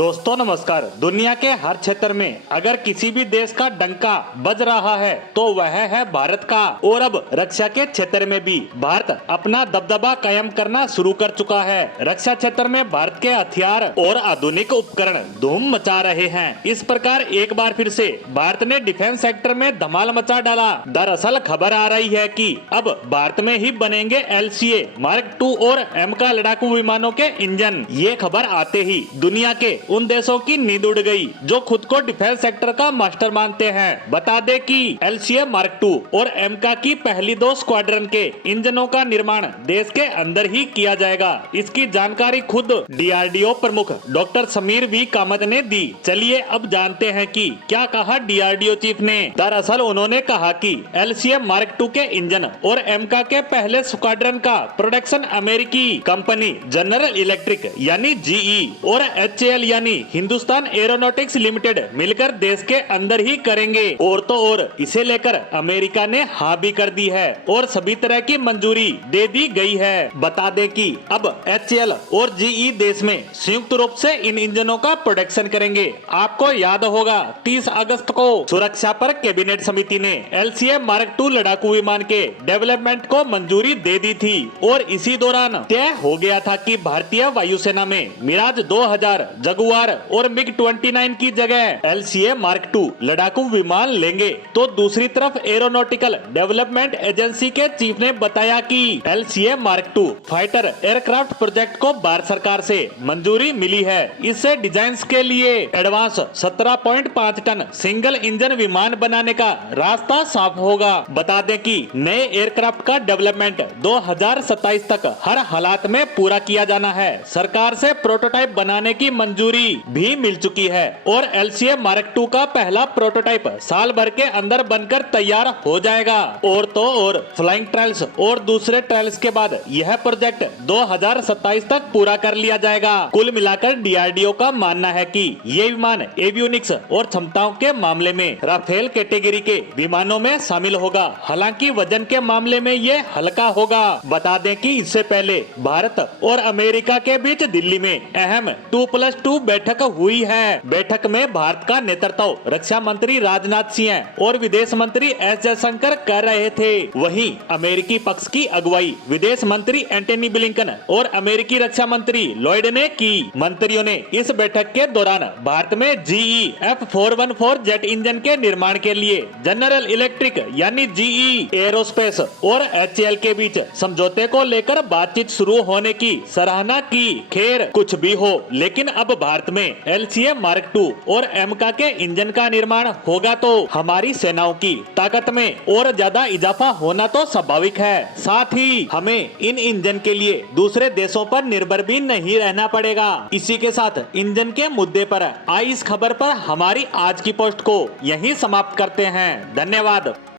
दोस्तों नमस्कार। दुनिया के हर क्षेत्र में अगर किसी भी देश का डंका बज रहा है तो वह है भारत का। और अब रक्षा के क्षेत्र में भी भारत अपना दबदबा कायम करना शुरू कर चुका है। रक्षा क्षेत्र में भारत के हथियार और आधुनिक उपकरण धूम मचा रहे हैं। इस प्रकार एक बार फिर से भारत ने डिफेंस सेक्टर में धमाल मचा डाला। दरअसल खबर आ रही है कि अब भारत में ही बनेंगे LCA मार्क 2 और MK लड़ाकू विमानों के इंजन। ये खबर आते ही दुनिया के उन देशों की नींद उड़ गई जो खुद को डिफेंस सेक्टर का मास्टर मानते हैं। बता दें कि LCA मार्क 2 और MK की पहली 2 स्क्वाड्रन के इंजनों का निर्माण देश के अंदर ही किया जाएगा। इसकी जानकारी खुद DRDO प्रमुख डॉक्टर समीर वी कामत ने दी। चलिए अब जानते हैं कि क्या कहा DRDO चीफ ने। दरअसल उन्होंने कहा कि LCA मार्क 2 के इंजन और MK के पहले स्क्वाड्रन का प्रोडक्शन अमेरिकी कंपनी जनरल इलेक्ट्रिक यानी GE और HAL यानी हिंदुस्तान एरोनॉटिक्स लिमिटेड मिलकर देश के अंदर ही करेंगे। और तो और इसे लेकर अमेरिका ने हाँ भी कर दी है और सभी तरह की मंजूरी दे दी गई है। बता दें कि अब HAL और GE देश में संयुक्त रूप से इन इंजनों का प्रोडक्शन करेंगे। आपको याद होगा 30 अगस्त को सुरक्षा पर कैबिनेट समिति ने LCA मार्क 2 लड़ाकू विमान के डेवलपमेंट को मंजूरी दे दी थी और इसी दौरान तय हो गया था कि भारतीय वायुसेना में मिराज 2000 जगुआर और MiG-29 की जगह LCA मार्क 2 लड़ाकू विमान लेंगे। तो दूसरी तरफ एरोनॉटिकल डेवलपमेंट एजेंसी के चीफ ने बताया कि LCA mark 2 fighter aircraft project को भारत सरकार से मंजूरी मिली है। इससे डिजाइन के लिए एडवांस 17.5 टन सिंगल इंजन विमान बनाने का रास्ता साफ होगा। बता दें कि नए एयरक्राफ्ट का डेवलपमेंट 2027 तक हर हालात में पूरा किया जाना है। सरकार से प्रोटोटाइप बनाने की मंजूरी भी मिल चुकी है और LCA मार्क 2 का पहला प्रोटोटाइप साल भर के अंदर बनकर तैयार हो जाएगा। और तो और फ्लाइंग ट्रायल्स और दूसरे ट्रायल्स के बाद यह प्रोजेक्ट 2027 तक पूरा कर लिया जाएगा। कुल मिलाकर DRDO का मानना है कि ये विमान एवियोनिक्स और क्षमताओं के मामले में राफेल कैटेगरी के विमानों में शामिल होगा। हालांकि वजन के मामले में ये हल्का होगा। बता दें कि इससे पहले भारत और अमेरिका के बीच दिल्ली में अहम 2+2 बैठक हुई है। बैठक में भारत का नेतृत्व रक्षा मंत्री राजनाथ सिंह और विदेश मंत्री S जयशंकर कर रहे थे। वहीं अमेरिकी पक्ष की अगुवाई विदेश मंत्री एंटनी ब्लिंकन और अमेरिकी रक्षा मंत्री लॉयड ने की। मंत्रियों ने इस बैठक के दौरान भारत में GE F414 जेट इंजन के निर्माण के लिए जनरल इलेक्ट्रिक यानी GE एरोस्पेस और HAL के बीच समझौते को लेकर बातचीत शुरू होने की सराहना की। खैर कुछ भी हो, लेकिन अब भारत में LCA मार्क 2 और MK के इंजन का निर्माण होगा तो हमारी सेनाओं की ताकत में और ज्यादा इजाफा होना तो स्वाभाविक है। साथ ही हमें इन इंजन के लिए दूसरे देशों पर निर्भर भी नहीं रहना पड़ेगा। इसी के साथ इंजन के मुद्दे पर आई इस खबर पर हमारी आज की पोस्ट को यहीं समाप्त करते हैं। धन्यवाद।